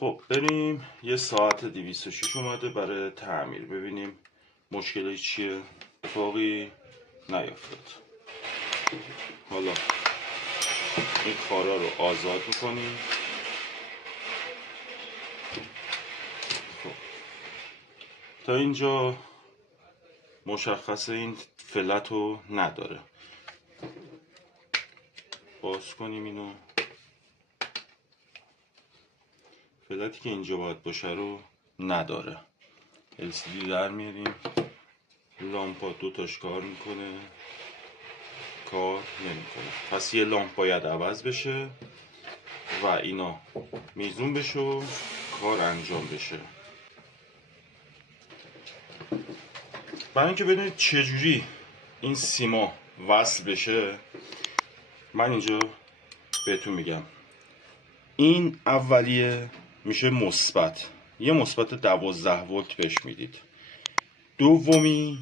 خب بریم یه ساعت 206 اومده برای تعمیر، ببینیم مشکلی چیه، اتفاقی نیفتاد. حالا این کارا رو آزاد میکنیم. خب تا اینجا مشخصه این فلت رو نداره. باز کنیم اینو. فلتی که اینجا باید باشه رو نداره. LCD در میاریم. لامپا دوتاش کار میکنه، کار نمیکنه. پس یه لامپ باید عوض بشه و اینا میزون بشه و کار انجام بشه. برای اینکه بدونید چجوری این سیما وصل بشه، من اینجا بهتون میگم. این اولیه میشه مثبت، یه مثبت 12 ولت بهش میدید. دومی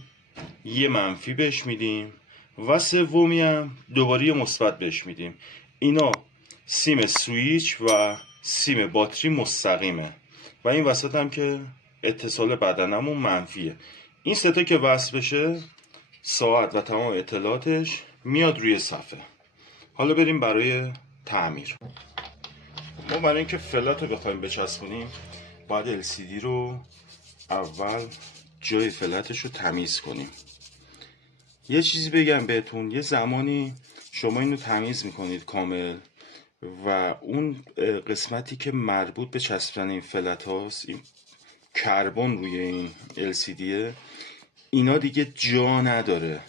یه منفی بهش میدیم و سومی هم دوباره یه مثبت بهش میدیم. اینا سیم سویچ و سیم باتری مستقیمه و این وسط هم که اتصال بدنمون منفیه. این سه تا که وصل بشه، ساعت و تمام اطلاعاتش میاد روی صفحه. حالا بریم برای تعمیر. ما برای اینکه فلات رو بخوایم بچسبونیم، باید LCD رو اول جای فلتش رو تمیز کنیم. یه چیزی بگم بهتون، یه زمانی شما اینو تمیز میکنید کامل و اون قسمتی که مربوط به چسبیدن این فلت هاست، این کربن روی این LCDه، اینا دیگه جا نداره.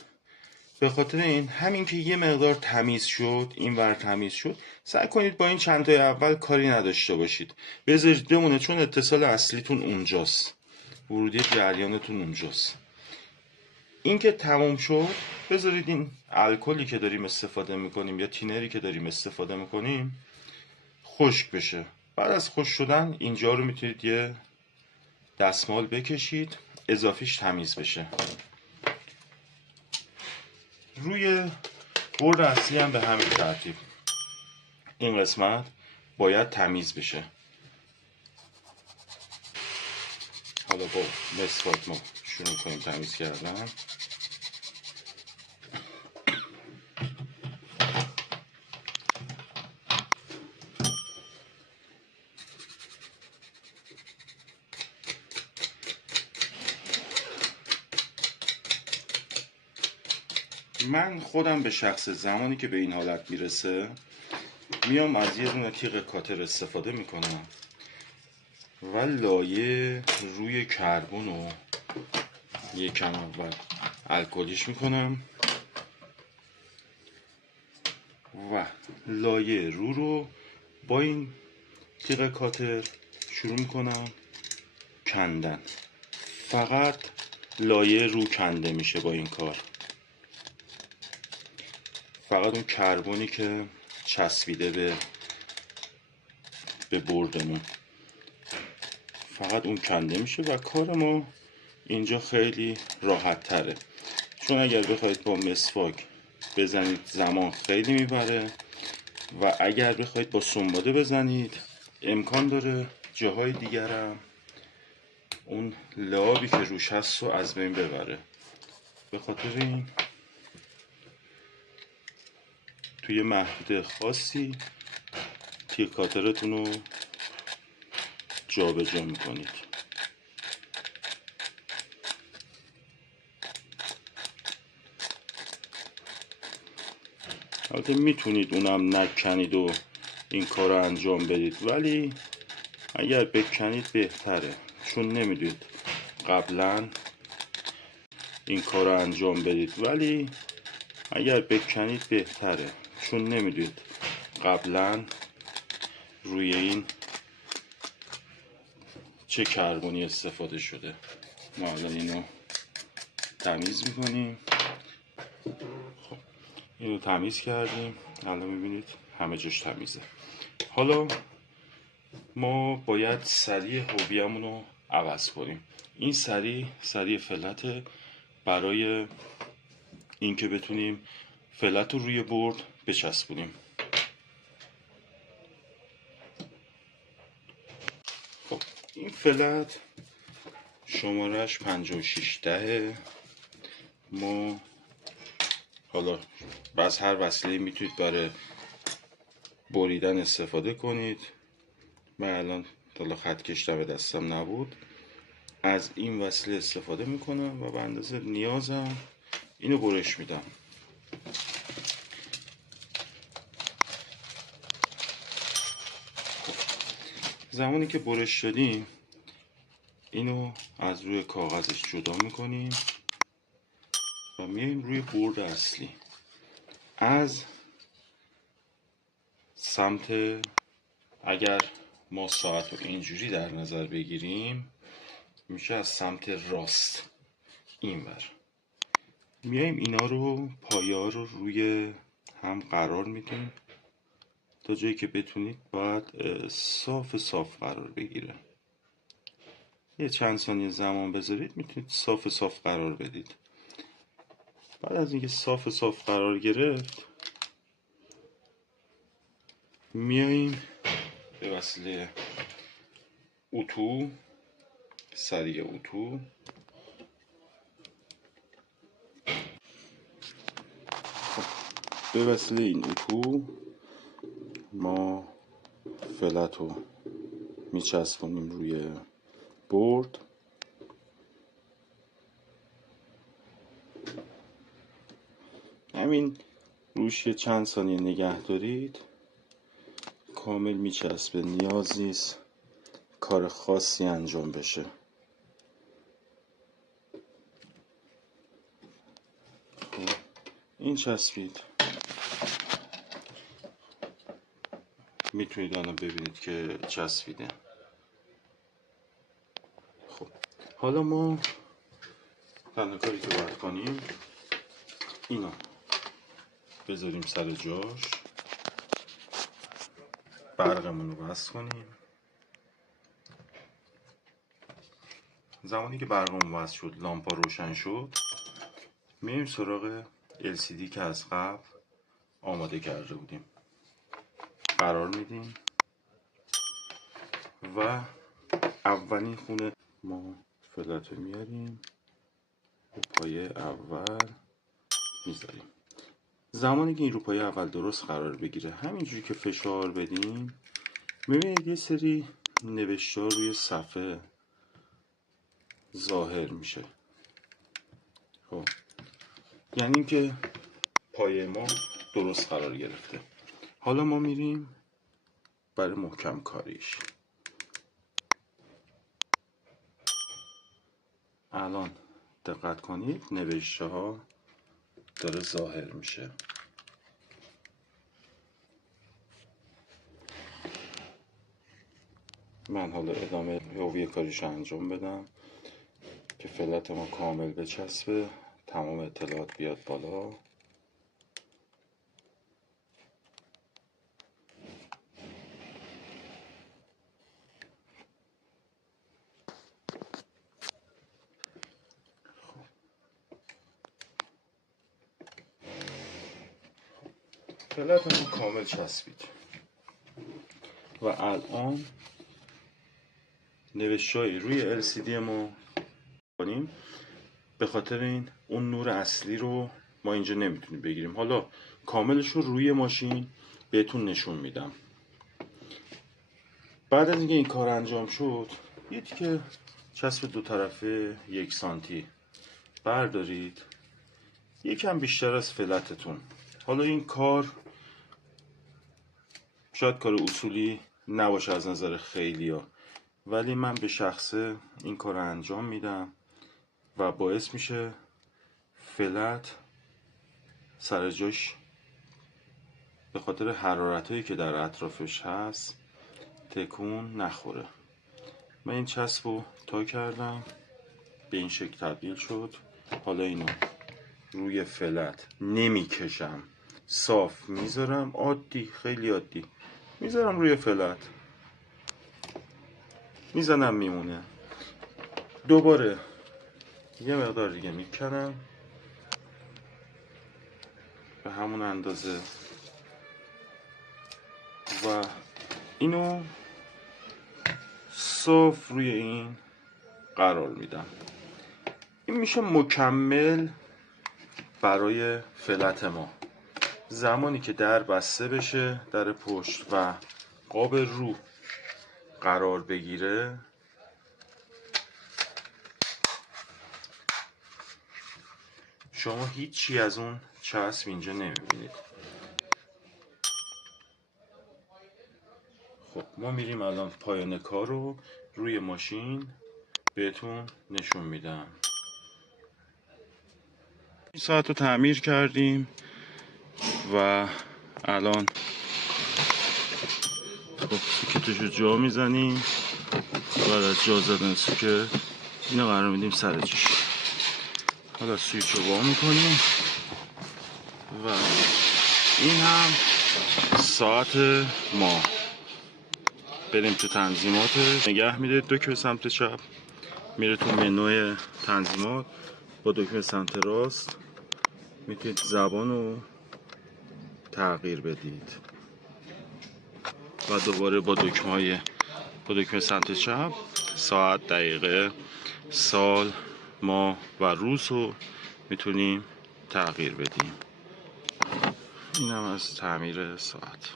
به خاطر این همین که یه مقدار تمیز شد، این ور تمیز شد، سعی کنید با این چند تای اول کاری نداشته باشید، بذارید بمونه، چون اتصال اصلیتون اونجاست، ورودی جریانتون اونجاست. این که تموم شد، بذارید این الکلی که داریم استفاده میکنیم یا تینری که داریم استفاده میکنیم خشک بشه. بعد از خشک شدن اینجا رو میتونید یه دستمال بکشید، اضافیش تمیز بشه. روی بورد اصلی هم به همین ترتیب این قسمت باید تمیز بشه. حالا با مسواک ما شروع کنیم تمیز کردن. من خودم به شخص زمانی که به این حالت میرسه، میام از یه دونه تیغ کاتر استفاده میکنم و لایه روی کربن رو یکم اول الکلیش میکنم و لایه رو با این تیغ کاتر شروع میکنم کندن. فقط لایه رو کنده میشه با این کار. فقط اون کربنی که چسبیده به بردمون، فقط اون کنده میشه و کار ما اینجا خیلی راحت تره. چون اگر بخواید با مسواک بزنید زمان خیلی میبره و اگر بخواید با سنباده بزنید امکان داره جاهای دیگرم اون لعابی که روش هست رو از بین ببره. به خاطر این توی محدوده خاصی تیغ کاترتون رو جا به جا میکنید. البته میتونید اونم نکنید و این کار رو انجام بدید، ولی اگر بکنید بهتره، چون نمیدونید قبلا این کار رو انجام بدید. ولی اگر بکنید بهتره، چون نمیدونید قبلا روی این چه کربنی استفاده شده. ما الان اینو تمیز میکنیم. خب اینو تمیز کردیم، الان میبینید همه جاش تمیزه. حالا ما باید سری هوبیمون رو عوض کنیم. این سری فلته برای اینکه بتونیم فلت رو روی بورد بچسبونیم. فلت شمارش 5610. ما حالا از هر وسیله میتونید برای بریدن استفاده کنید. من الان حالا خط کشیدم به دستم نبود، از این وسیله استفاده میکنم و به اندازه نیازم اینو برش میدم. زمانی که برش شدیم اینو از روی کاغذش جدا میکنیم و میایم روی بورد اصلی. از سمت، اگر ما ساعت رو اینجوری در نظر بگیریم، میشه از سمت راست اینور. میایم اینا رو، پایه ها رو روی هم قرار میدیم تا جایی که بتونید باید صاف قرار بگیره. یه چند ثانیه زمان بذارید میتونید صاف قرار بدید. بعد از اینکه صاف قرار گرفت میاییم به وسیله اتو، سریع اتو، به وسیله این اتو ما فلت رو میچسبونیم روی بورد. همین روش چند ثانیه نگه دارید، کامل میچسبه، نیاز نیست کار خاصی انجام بشه. خب این چسبید، میتونید الان ببینید که چسبیده. خب حالا ما تنها کاری که باید کنیم اینو بذاریم سر جاش، برقمون رو بس کنیم. زمانی که برقمون وصل شد، لامپا روشن شد، میریم سراغ LCD که از قبل آماده کرده بودیم، قرار میدیم و اولین خونه ما فلت رو میاریم رو پایه اول میذاریم. زمانی که این رو پایه اول درست قرار بگیره، همینجوری که فشار بدیم میبینید یه سری نوشته‌ها روی صفحه ظاهر میشه. خب یعنی که پایه ما درست قرار گرفته. حالا ما میریم برای محکم کاریش. الان دقت کنید نوشته ها داره ظاهر میشه. من حالا ادامه یاوی کاریش انجام بدم که فلت ما کامل بچسبه، تمام اطلاعات بیاد بالا. فلت ما کامل چسبید و الان نوشته‌ای روی LCD ما کنیم. به خاطر این اون نور اصلی رو ما اینجا نمیتونیم بگیریم. حالا کاملش رو روی ماشین بهتون نشون میدم. بعد از اینکه این کار انجام شد، یه تیکه چسب دو طرفه 1 سانتی بردارید، یکم بیشتر از فلتتون. حالا این کار شاید کار اصولی نباشه از نظر خیلیا، ولی من به شخصه این کار انجام میدم و باعث میشه فلت سر جاش به خاطر حرارتایی که در اطرافش هست تکون نخوره. من این چسب رو تا کردم، به این شکل تبدیل شد. حالا اینو روی فلت نمیکشم، صاف میذارم، عادی، خیلی عادی میذارم روی فلت، میزنم میمونه. دوباره یه مقدار دیگه میکنم به همون اندازه و اینو صاف روی این قرار میدم. این میشه مکمل برای فلت ما. زمانی که در بسته بشه، در پشت و قاب رو قرار بگیره، شما هیچی از اون چسب اینجا نمیبینید. خب ما میریم الان پایان کار رو روی ماشین بهتون نشون میدم. این ساعت رو تعمیر کردیم و الان خب سوکتش رو جا میزنیم. بعد از جا زدن سوکت اینو قرار میدیم سر جاش. حالا سویچ رو وا میکنیم و این هم ساعت ما. بریم تو تنظیمات، نگه میده دکمه سمت چپ، میره تو منوی تنظیمات، با دکمه سمت راست میتونید زبان رو تغییر بدید و دوباره با دکمه سمت چپ ساعت، دقیقه، سال، ماه و روز رو میتونیم تغییر بدیم. این هم از تعمیر ساعت.